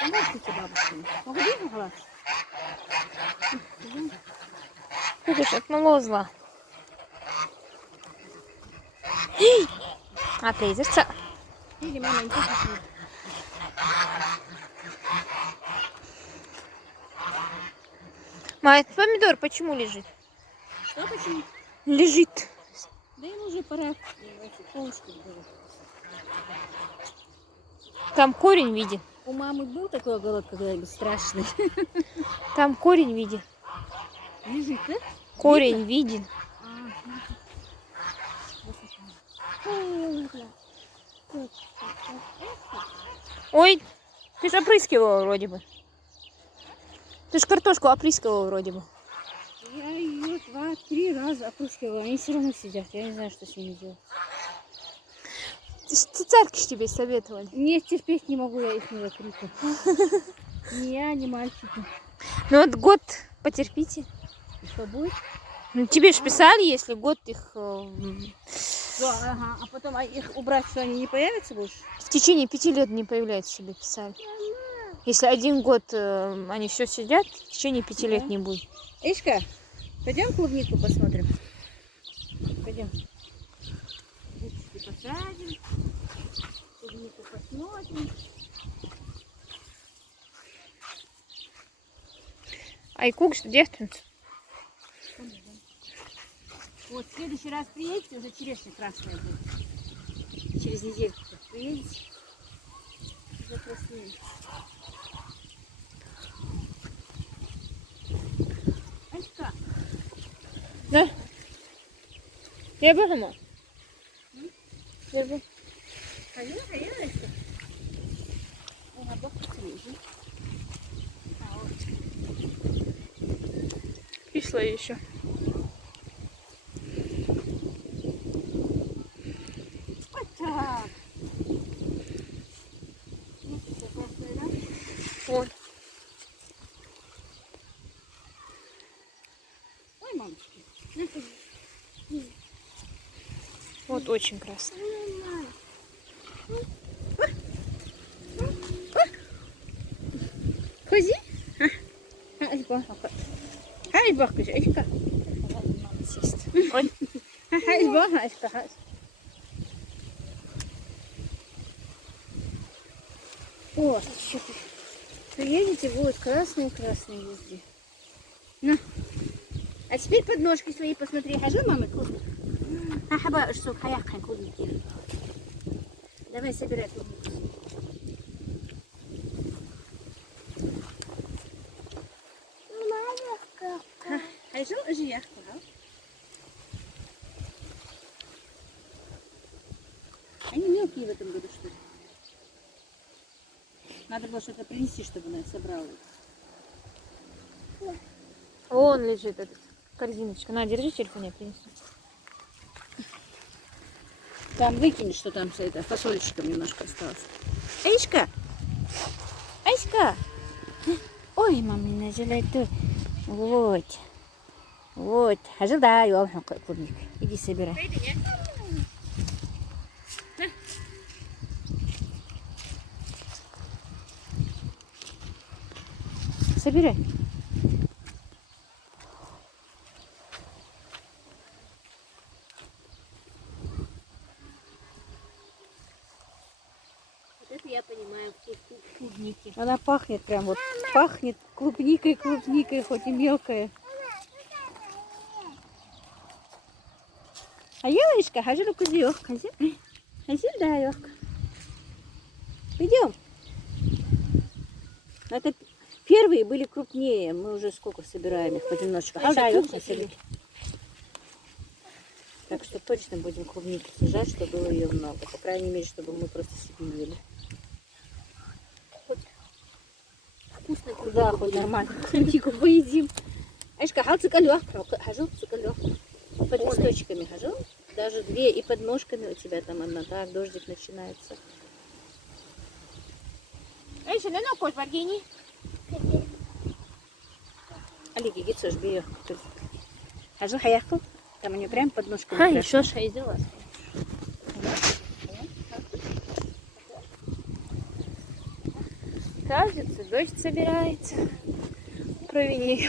Помогите бабушке. Погоди, глаз. Видишь, отморозила. Отрезаться. Иди, мама, не хочешь? Ма, этот помидор почему лежит? Что почему? Лежит. Да ему уже пора полочку делать. Там корень виден. У мамы был такой огород когда-нибудь страшный? Там корень виден. Лежит, да? Корень виден. Ой, ты же опрыскивала вроде бы. Ты же картошку опрыскивала вроде бы. Я ее 2-3 раза опрыскивала, они все равно сидят. Я не знаю, что с ними делать. Цицарки ж тебе советовали. Нет, терпеть не могу я их не крика. Ни я, ни мальчики. Ну вот год потерпите. И что будет? Ну, тебе же писали, если год их Ага. А потом их убрать, что они не появятся больше? в течение 5 лет не появляется, тебе писали. Если 1 год они все сидят, в течение 5 лет не будет. Ишка, пойдем клубнику посмотрим. Пойдем. Губчики посадим. Клубнику посмотрим. Ай, guckst du dir das? Вот, в следующий раз приедете, уже черешня красная будет. Через недельку приедете, уже красивее. Алька. Да. Я бы сама. Я бы. Hayır, Алька. Ona bak kızım. Пішла еще. Вот так. Вот. Ой, мамочки. Вот очень красный. Кози? Ай, баха. Ай, баха, Алька. Ой. Ай, баха, Алька. О, приедете, будут красные-красные везде. На. А теперь подножки свои посмотри. Хожу, мама, клубник. Хаба, что хаяхай клубники. Давай собирай клубнику. Хожу, уже я. Они мелкие в этом году, что ли? Надо было что-то принести, чтобы она собрала. Вон лежит эта корзиночка. На, держи телефон, я принесу. Там выкинь, что там с этой фасолечком немножко осталось. Эйшка! Эйшка! Ой, мамина желает. Вот. Вот. Ожидаю. Клубник. Иди собирай. Собирай. Вот это я понимаю вкус клубники. Она пахнет прям вот. Пахнет клубникой, хоть и мелкая. А елочка, хожу руку сделок. Хожу, да, елка. Идем. Это первые были крупнее. Мы уже сколько собираем их понемножечку. Так что точно будем клубнику сажать, чтобы было ее много. По крайней мере, чтобы мы просто себе ели. Вкусно. Да, хоть нормально. Клубнику поедим. Ашка, хал цикалёх. Хожу цикалёх. Под листочками хожу. Даже 2 и под ножками у тебя там одна. Так, дождик начинается. Эйша, ну на кот варгини. Алиги, гицош бьё. Хожу хаяху. Там у нее прям под ножками. А, еще шесть. Сказывается, дождь собирается. Провини.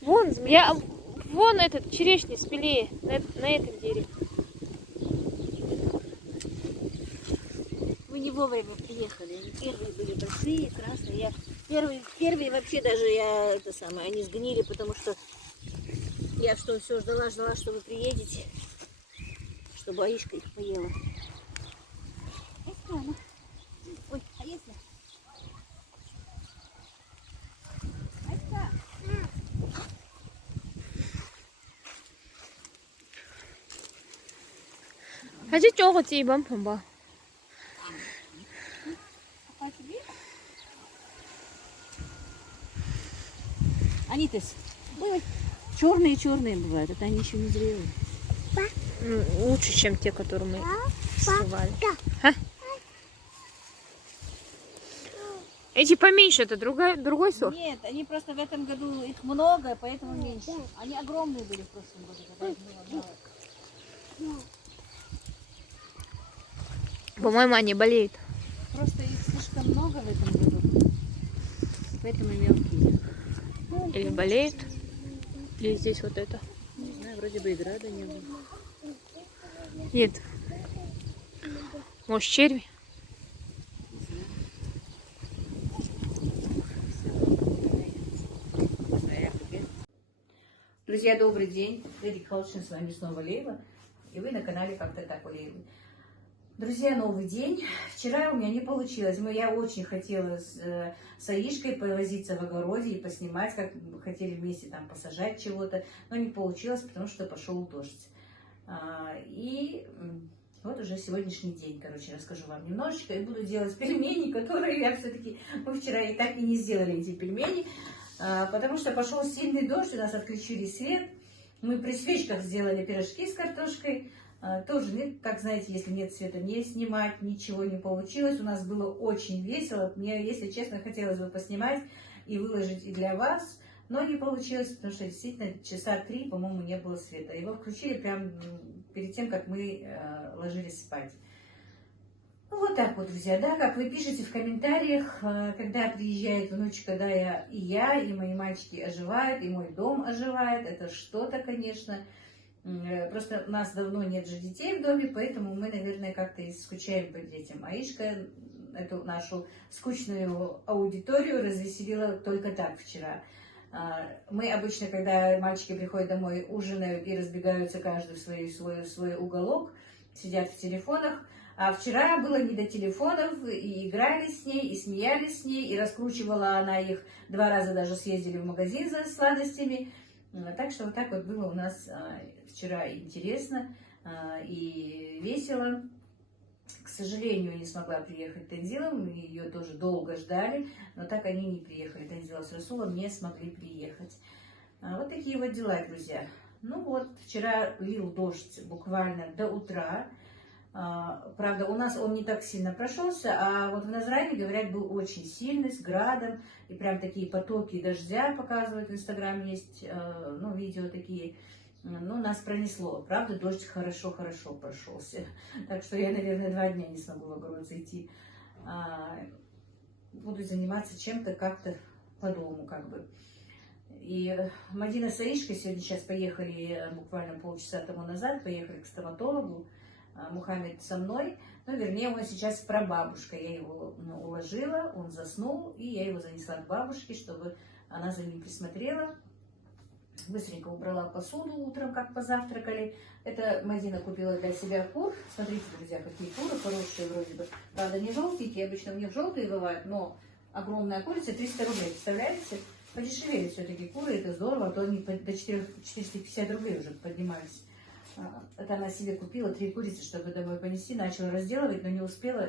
Вон змея. Вон этот черешни смелее. На этом дереве. Мы не вовремя приехали. Они первые были большие, красные. Первые вообще даже они сгнили, потому что я все ждала, что вы приедете, чтобы Аишка их поела. Ой, а если? Аишка! 아직 저거지 이번 편 봐. Они-то черные бывают, это они еще не зрелые. Лучше, чем те, которые мы срывали. А? Эти поменьше, это другой сорт? Нет, они просто в этом году их много, поэтому меньше. Они огромные были в прошлом году. Когда их было мало. По-моему, они болеют. Просто их слишком много в этом году, поэтому мелкие. Или болеют. Или здесь вот это. Не знаю, вроде бы и града не было. Нет. Может, черви? Друзья, добрый день. Леди Колчин, с вами снова Лейла. И вы на канале Как-то так у Лейлы. Друзья, новый день. Вчера у меня не получилось. Я очень хотела с Аишкой повозиться в огороде и поснимать, как хотели вместе там посажать чего-то. Но не получилось, потому что пошел дождь. И вот уже сегодняшний день, короче, расскажу вам немножечко. И буду делать пельмени, которые я все-таки... Мы вчера и так и не сделали эти пельмени. Потому что пошел сильный дождь, у нас отключили свет. Мы при свечках сделали пирожки с картошкой. Тоже, нет, как знаете, если нет света, не снимать, ничего не получилось. У нас было очень весело. Мне, если честно, хотелось бы поснимать и выложить и для вас. Но не получилось, потому что действительно часа 3, по-моему, не было света. Его включили прямо перед тем, как мы ложились спать. Ну, вот так вот, друзья, да, как вы пишете в комментариях, когда приезжает внучка, да, и мои мальчики оживают, и мой дом оживает, это что-то, конечно. Просто у нас давно нет же детей в доме, поэтому мы, наверное, как-то и скучаем по детям. Аишка эту нашу скучную аудиторию развеселила только так вчера. Мы обычно, когда мальчики приходят домой, ужинают и разбегаются каждый в свой уголок, сидят в телефонах. А вчера было не до телефонов, и играли с ней, и смеялись с ней, и раскручивала она их. 2 раза даже съездили в магазин за сладостями. Так что вот так вот было у нас вчера интересно и весело. К сожалению, не смогла приехать Тензила, мы ее тоже долго ждали, но так они не приехали. Тензила с Расулом не смогли приехать. Вот такие вот дела, друзья. Ну вот, вчера лил дождь буквально до утра. Правда, у нас он не так сильно прошелся, а вот в Назране, говорят, был очень сильный, с градом, и прям такие потоки дождя показывают в Инстаграме, есть, ну, видео такие, ну, нас пронесло. Правда, дождь хорошо прошелся, так что я, наверное, 2 дня не смогу в огород зайти. Буду заниматься чем-то как-то по дому, как бы. И Мадина с Аишкой сегодня сейчас поехали, буквально полчаса тому назад, поехали к стоматологу. Мухаммед со мной, ну, вернее, он сейчас с прабабушкой. Я его уложила, он заснул, и я его занесла к бабушке, чтобы она за ним присмотрела. Быстренько убрала посуду утром, как позавтракали. Это Мадина купила для себя кур. Смотрите, друзья, какие куры хорошие вроде бы. Правда, не желтенькие, обычно у них желтые бывают, но огромная курица, 300 рублей, представляете? Подешевели все-таки куры, это здорово, а то они до 450 рублей уже поднимались. Это она себе купила 3 курицы, чтобы домой понести, начала разделывать, но не успела.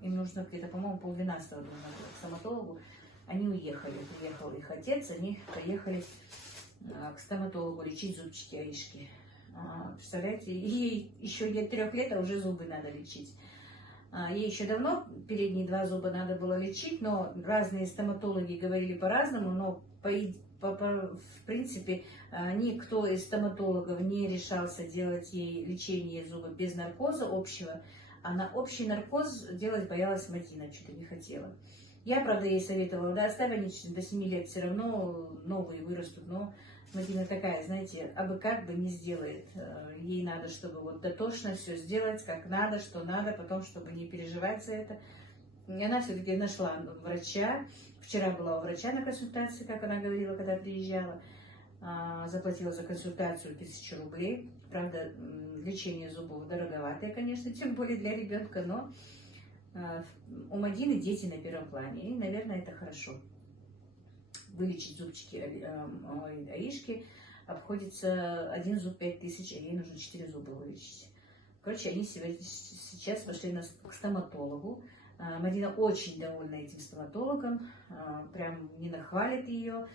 Им нужно где-то, по-моему, 11:30 было к стоматологу. Они уехали. Приехал их отец, они поехали к стоматологу лечить зубчики Аишки. Представляете, ей еще нет 3 лет, а уже зубы надо лечить. Ей еще давно передние 2 зуба надо было лечить, но разные стоматологи говорили по-разному, но в принципе, никто из стоматологов не решался делать ей лечение зуба без наркоза общего, А на общий наркоз делать боялась Мадина, что-то не хотела. Я, правда, ей советовала, да, оставь они до 7 лет, все равно новые вырастут, но Мадина такая, знаете, абы как бы не сделает. Ей надо, чтобы вот дотошно все сделать, как надо, что надо, потом, чтобы не переживать за это. И она все-таки нашла врача. Вчера была у врача на консультации, как она говорила, когда приезжала. Заплатила за консультацию 1000 рублей. Правда, лечение зубов дороговатое, конечно, тем более для ребенка, но у Мадины дети на первом плане, и, наверное, это хорошо. Вылечить зубчики Аишки обходится 1 зуб 5000, а ей нужно 4 зуба вылечить. Короче, они сейчас пошли к стоматологу. Мадина очень довольна этим стоматологом, прям не нахвалит ее.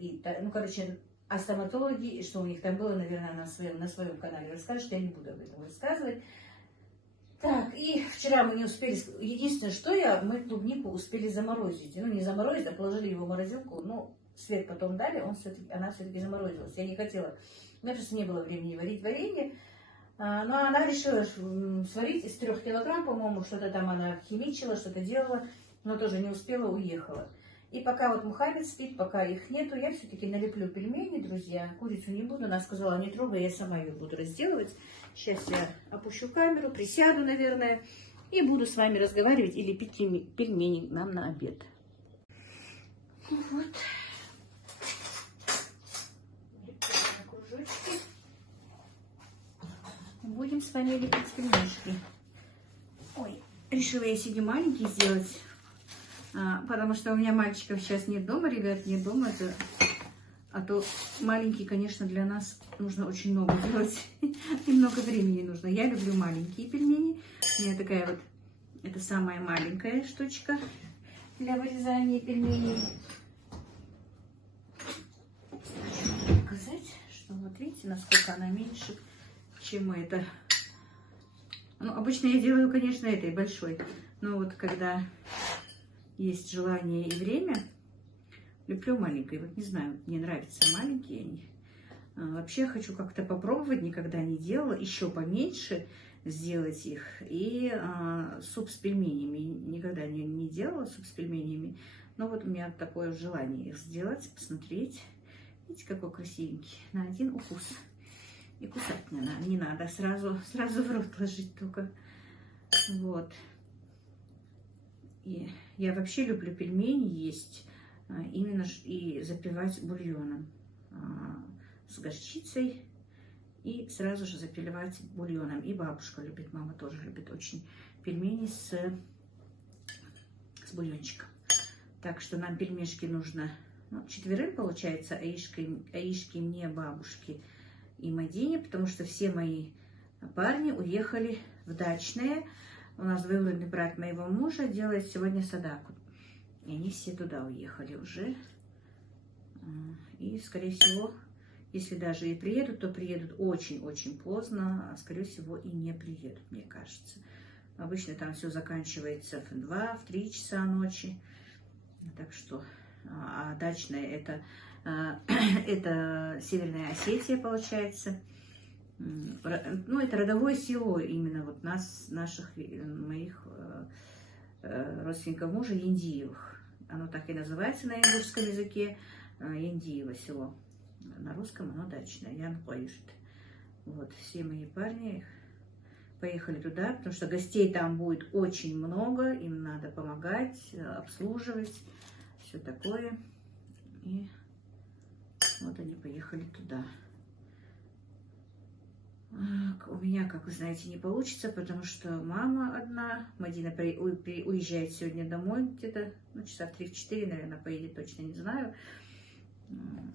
И, ну, короче, а стоматологи, что у них там было, наверное, на своем канале расскажет, я не буду об этом рассказывать. Так, и вчера мы не успели, единственное, что мы клубнику успели заморозить. Ну, не заморозить, а положили его в морозилку, но свет потом дали, она все-таки заморозилась. Я не хотела, у меня просто не было времени варить варенье. Но она решила сварить из 3 килограмм, по-моему, что-то там она химичила, что-то делала, но тоже не успела, уехала. И пока вот Мухаммед спит, пока их нету, я все-таки налеплю пельмени, друзья. Курицу не буду, она сказала, не трогай, я сама ее буду разделывать. Сейчас я опущу камеру, присяду, наверное, и буду с вами разговаривать и лепить пельмени нам на обед. Вот. Кружочки. Будем с вами лепить пельмешки. Ой, решила я сегодня маленькие сделать, потому что у меня мальчиков сейчас нет дома, ребят, нет дома. А то маленькие, конечно, для нас нужно очень много делать. И много времени нужно. Я люблю маленькие пельмени. У меня такая вот, это самая маленькая штучка для вырезания пельменей. Хочу показать, что вот видите, насколько она меньше, чем это. Ну, обычно я делаю, конечно, этой большой. Но вот когда есть желание и время, люблю маленькой. Вот не знаю, мне нравятся маленькие они. Вообще хочу как-то попробовать, никогда не делала. Еще поменьше сделать их. И суп с пельменями. Никогда не делала суп с пельменями. Но вот у меня такое желание их сделать, посмотреть. Видите, какой красивенький. На один укус. И кусать не надо. Сразу в рот ложить только. Вот. И я вообще люблю пельмени есть. Именно и запивать бульоном с горчицей и сразу же запивать бульоном. И бабушка любит, мама тоже любит очень пельмени с бульончиком. Так что нам пельмешки нужно 4 получается, Аишке, мне, бабушке и Мадине, потому что все мои парни уехали в дачное. У нас двоюродный брат моего мужа делает сегодня садаку. И они все туда уехали уже. И, скорее всего, если даже и приедут, то приедут очень-очень поздно, а, скорее всего, и не приедут, мне кажется. Обычно там все заканчивается в 2-3 часа ночи. Так что, а дачная это Северная Осетия, получается. Ну, это родовое село именно вот моих родственников мужа, Яндиевых. Оно так и называется на ингушском языке, Яндиево село. На русском оно дачное, Ян Плаюшит. Вот, все мои парни поехали туда, потому что гостей там будет очень много, им надо помогать, обслуживать, все такое. И вот они поехали туда. У меня, как вы знаете, не получится, потому что мама одна. Мадина уезжает сегодня домой где-то, часа в 3-4, наверное, поедет, точно не знаю.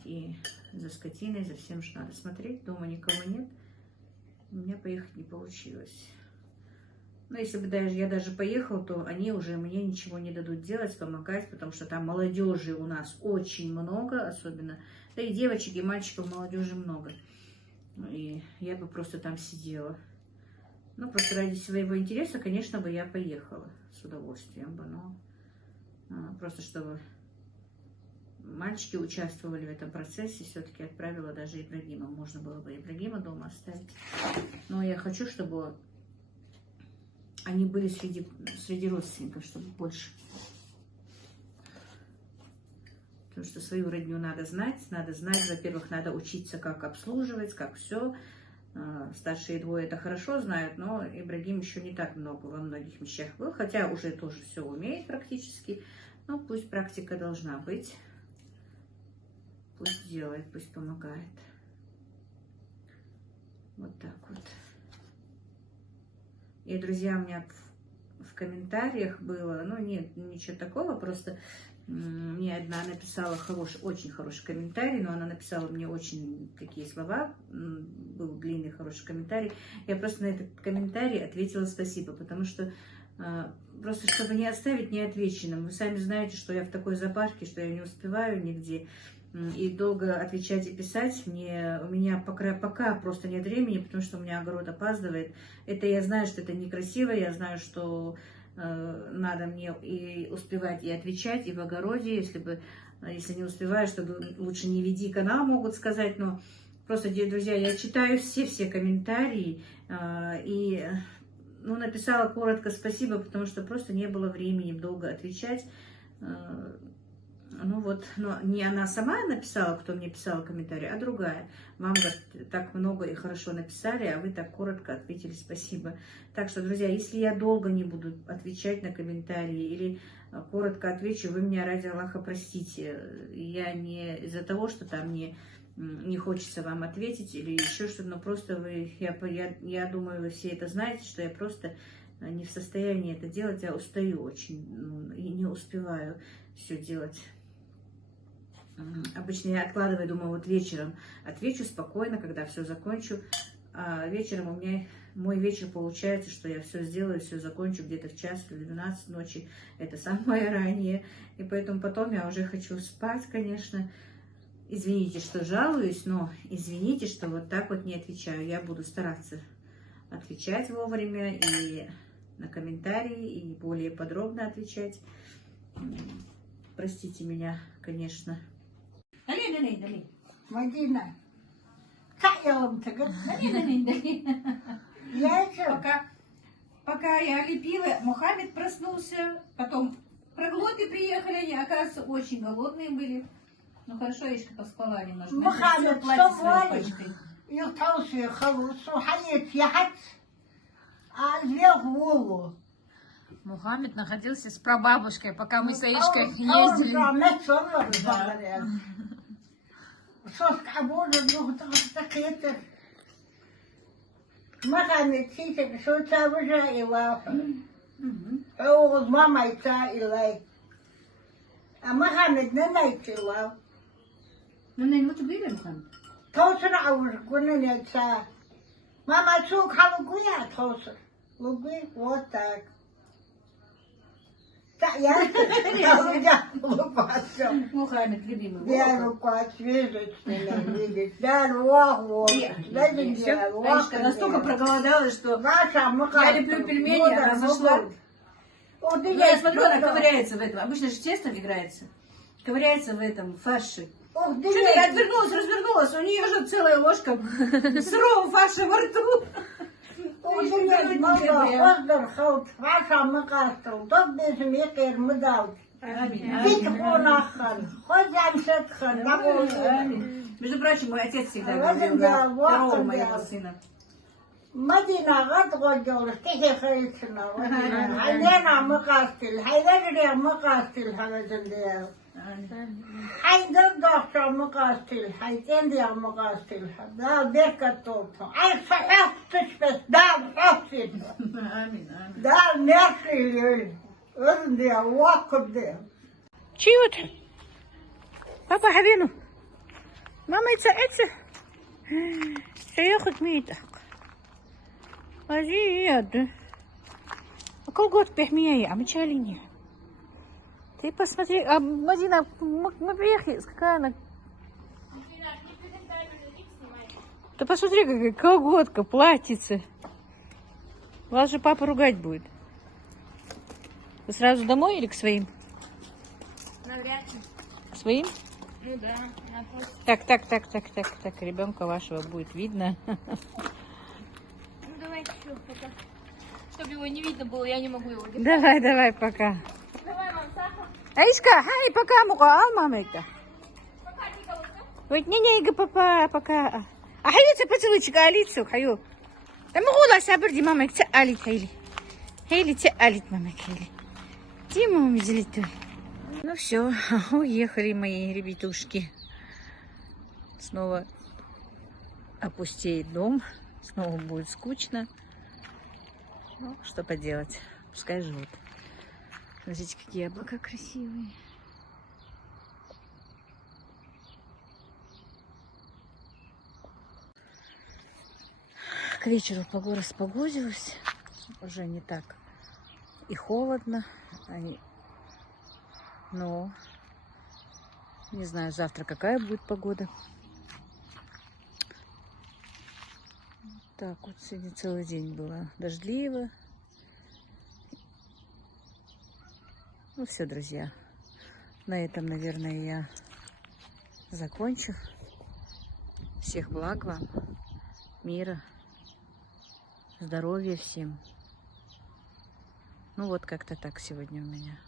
И за скотиной, за всем, что надо смотреть. Дома никого нет. У меня поехать не получилось. Но если бы я даже поехала, то они уже мне ничего не дадут делать, помогать, потому что там молодежи у нас очень много, особенно. Да и девочек, и мальчиков, молодежи много. И я бы просто там сидела. Ну, просто ради своего интереса, конечно, бы я поехала с удовольствием бы, но просто чтобы мальчики участвовали в этом процессе, все-таки отправила даже Ибрагима. Можно было бы Ибрагима дома оставить. Но я хочу, чтобы они были среди родственников, чтобы больше. Потому что свою родню надо знать, во-первых, надо учиться, как обслуживать, как все. Старшие двое это хорошо знают, но Ибрагим еще не так много во многих вещах был, хотя уже тоже все умеет практически, но пусть практика должна быть, пусть делает, пусть помогает. Вот так вот. И, друзья, у меня в комментариях было, ну нет, ничего такого, просто мне одна написала очень хороший комментарий, но она написала мне очень такие слова, был длинный хороший комментарий. Я просто на этот комментарий ответила спасибо, потому что просто чтобы не оставить неотвеченным. Вы сами знаете, что я в такой запарке, что я не успеваю нигде. И долго отвечать и писать у меня пока просто нет времени, потому что у меня огород опаздывает. Это я знаю, что это некрасиво, я знаю, что надо мне и успевать и отвечать, и в огороде, если не успеваешь, то лучше не веди канал, могут сказать, но просто, друзья, я читаю все комментарии, и написала коротко спасибо, потому что просто не было времени долго отвечать. Но не она сама написала, кто мне писал комментарий, а другая. Вам так много и хорошо написали, а вы так коротко ответили спасибо. Так что, друзья, если я долго не буду отвечать на комментарии или коротко отвечу, вы меня ради Аллаха простите. Я не из-за того, что там мне не хочется вам ответить или еще что-то, но просто я думаю, вы все это знаете, что я просто не в состоянии это делать, я устаю очень и не успеваю все делать. Обычно я откладываю, думаю, вот вечером отвечу спокойно, когда все закончу. А вечером у меня мой вечер получается, что я все сделаю, все закончу где-то в 1 или 12 ночи. Это самое раннее. И поэтому потом я уже хочу спать, конечно. Извините, что жалуюсь, но извините, что вот так вот не отвечаю. Я буду стараться отвечать вовремя и на комментарии, и более подробно отвечать. Простите меня, конечно. Дали. Мадина, как я вам так говорю? Дали. Я что? Пока я лепила, Мухаммед проснулся, потом проглоты приехали, они, оказывается, очень голодные были. Ну хорошо, Ишка поспала немножко. Мухаммед, платье своей что пачкой. يطوسي خلص وحيت يحت عزيز وولو Мухаммед находился с прабабушкой, пока мы с Аишкой أول ездили. ما تصور الظهر يعني صوت عبود انه تخيتر ما كانت تيجي شو تسوي يوافق عوض ماما يتا إلي ما كانت ننايت الله Ну, наверное, ты были, Мухаммед? توصل عوض كنا نتا ماما تسوق حلقويا توصل لقي واتاك Мухаммед, любимый. Аишка настолько проголодалась, что я леплю пельмени, она зашла. Ну, я смотрю, она ковыряется в этом. Обычно же тестом играется. Ковыряется в этом фарше. Что-то я отвернулась, развернулась, у нее же целая ложка сырого фарша во рту. Между прочим, мой отец всегда говорил на второго моего сына. مدينة غد تحي خيتنا عندنا مقاستل هاي لا مقاستل هذا هاي دكتور مقاستل هاي تندي مقاستل دا بيركة توبة هاي صحيح تشبه دا حفظ دا نرسل عندي وقت ده Чего-то? Папа, حبيبنا ماما يتساعدش سياخد ميتك Азиад. А колготки пехмия, а мечалине. Ты посмотри, а Мадина, мы приехали, какая она? Ты посмотри, какая колготка, платьице. Вас же папа ругать будет. Вы сразу домой или к своим? Навряд ли. К своим? Ну да. Так, ребенка вашего будет видно. Ну давайте еще пока. Чтобы чтобы его не видно было, я не могу его держать. Давай, пока. Давай, мам, сахар. Аишка, хай, пока мука алмамайка. Пока, Николай. Вот не, папа, пока. А хайди поцелуйчик, алицу, хаю. Да могу ла сабрди, мама, к алит, хайли. Хайли, алит, мама, хайли. Тима умедлит. Ну все, уехали мои ребятушки. Снова опустеет дом, снова будет скучно. Ну, что поделать, пускай живут. Смотрите, какие облака красивые. К вечеру погода распогодилась, уже не так и холодно, но не знаю завтра какая будет погода. Так вот сегодня целый день было дождливо. Ну все, друзья, на этом, наверное, я закончу. Всех благ вам, мира, здоровья всем. Ну вот как-то так сегодня у меня.